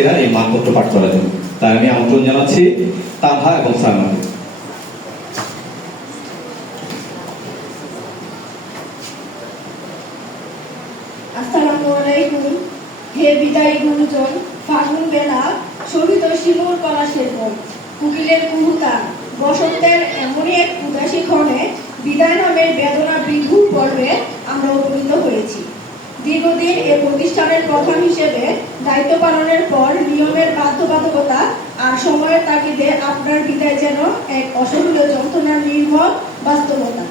শিক্ষার্থীরা এই মানপত্র পাঠ করার জন্য। তাই আমি আমন্ত্রণ জানাচ্ছি তানহা এবং সালমান। আসসালামু আলাইকুম। হে বিদায়ী গুরুজন, ফাগুন বেলা, শোভিত শিমুর পলাশের বন, কুকিলের কুহুতান, বসন্তের এমনই এক উদাসী ক্ষণে বিদায় নামের বেদনা বিধুর পর্বে আমরা উপনীত হয়েছি। দীর্ঘদিন এ প্রতিষ্ঠানের প্রধান হিসেবে দায়িত্ব পালনের পর নিয়মের বাধ্যবাধকতা আর সময়ের তাগিদে আপনার বিদায় যেন এক অসহনীয় যন্ত্রণার নির্মম বাস্তবতা।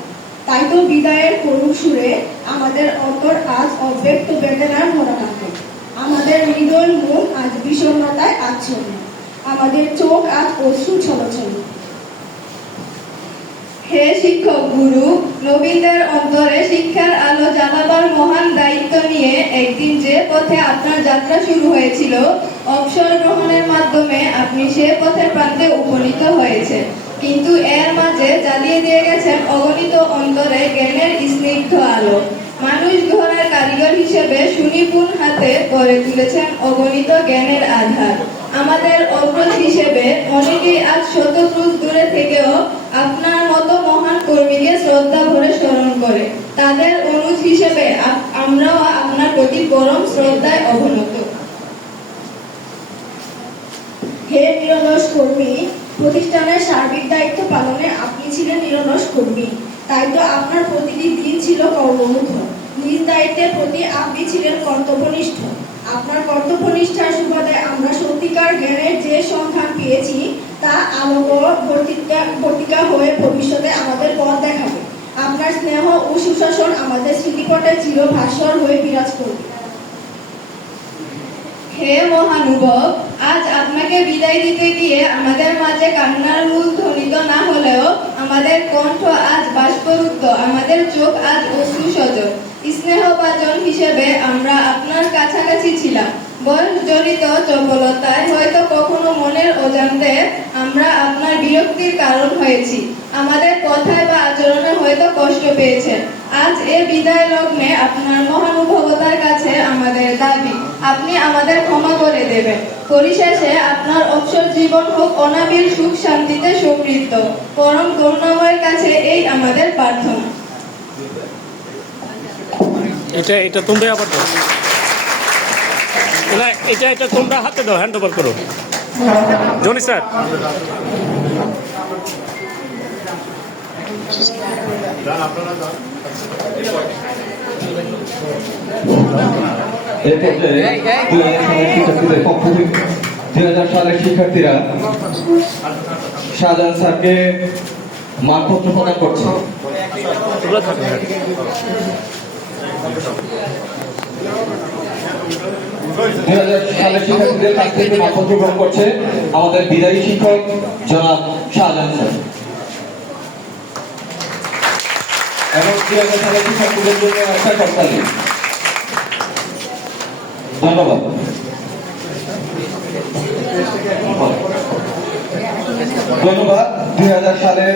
তাই তো বিদায়ের করুণ সুরে আমাদের অন্তর আজ অব্যক্ত বেদনার ভরাকান্ত, আমাদের হৃদয় মুখ আজ বিষণ্ণতায় আচ্ছন্ন, আমাদের চোখ আজ অশ্রু ছলছল। হে শিক্ষক গুরু, নবীনদের অন্তরে শিক্ষার আলো জ্বালাবার মহান দায়িত্ব নিয়ে একদিন যে পথে আপনার যাত্রা শুরু হয়েছিল, অবসর গ্রহণের মাধ্যমে আপনি সে পথের প্রান্তে উপনীত হয়েছে। কিন্তু এর মাঝে জ্বালিয়ে দিয়ে গেছেন অগণিত অন্তরে জ্ঞানের স্নিগ্ধ আলো। মানুষ গড়ার কারিগর হিসেবে সুনিপুণ হাতে গড়ে তুলেছেন অগণিত জ্ঞানের আধার। আমাদের অগ্রজ হিসেবে অনেকেই আজ শত ক্রুশ দূরে থেকেও আপনার মতো মহান কর্মীকে শ্রদ্ধা ভরে স্মরণ করে। তাদের অনুজ হিসেবে আমরাও আপনার প্রতি পরম শ্রদ্ধায় অবনত। হে নিরলস কর্মী, প্রতিষ্ঠানের সার্বিক দায়িত্ব পালনে আপনি ছিলেন নিরলস কর্মী। তাই তো আপনার প্রতিটি দিন ছিল কর্মমুখ। নিজ দায়িত্বের প্রতি আপনি ছিলেন কর্তব্যনিষ্ঠ। আপনার কর্তব্যনিষ্ঠার সুবাদে আমরা সত্যিকার জ্ঞানের যে সন্ধান পেয়েছি তা আলোক ভর্তিকা হয়ে ভবিষ্যতে আমাদের পথ দেখাবে। আপনার স্নেহ ও সুশাসন আমাদের স্মৃতিপটে চিরভাস্বর হয়ে বিরাজ করবে। হে মহানুভব, আজ আপনাকে বিদায় দিতে গিয়ে আমাদের মাঝে কান্নার মূল ধ্বনিত না হলেও আমাদের কণ্ঠ আজ বাষ্পরুদ্ধ, আমাদের চোখ আজ অশ্রুসজল। স্নেহভাজন হিসেবে আমরা আপনার কাছাকাছি ছিলাম। বয়স জড়িত চপলতায় হয়তো কখনো মনের অজান্তে আমরা আপনার বিরক্তির কারণ হয়েছি। আমাদের কথায় বা আচরণে হয়তো কষ্ট পেয়েছেন। আজ এ বিদায় লগ্নে আপনার মহানুভবতার কাছে আমাদের দাবি, আপনি আমাদের ক্ষমা করে দেবেন। পরিশেষে আপনার অবসর জীবন হোক অনাবিল সুখ শান্তিতে সমৃদ্ধ। পরম করুণাময়ের কাছে এই আমাদের প্রার্থনা। এটা তোমরা আবার দাও না, এটা তোমরা হাতে দাও, হ্যান্ড ওভার করো। জনি স্যার, এর পর্যায়ে 2000 সালের শিক্ষার্থীরা শাহজাহান স্যারকে মানপত্র প্রদান করছে। 2000 সালের শিক্ষার্থীদের কাছ থেকে মানপত্র গ্রহণ করছে আমাদের বিদায়ী শিক্ষক জনাব শাহজাহান স্যার এবং 2000 সালের শিক্ষার্থীদের জন্য একটা করতালি। ধন্যবাদ। ধন্যবাদ। 2000 সালের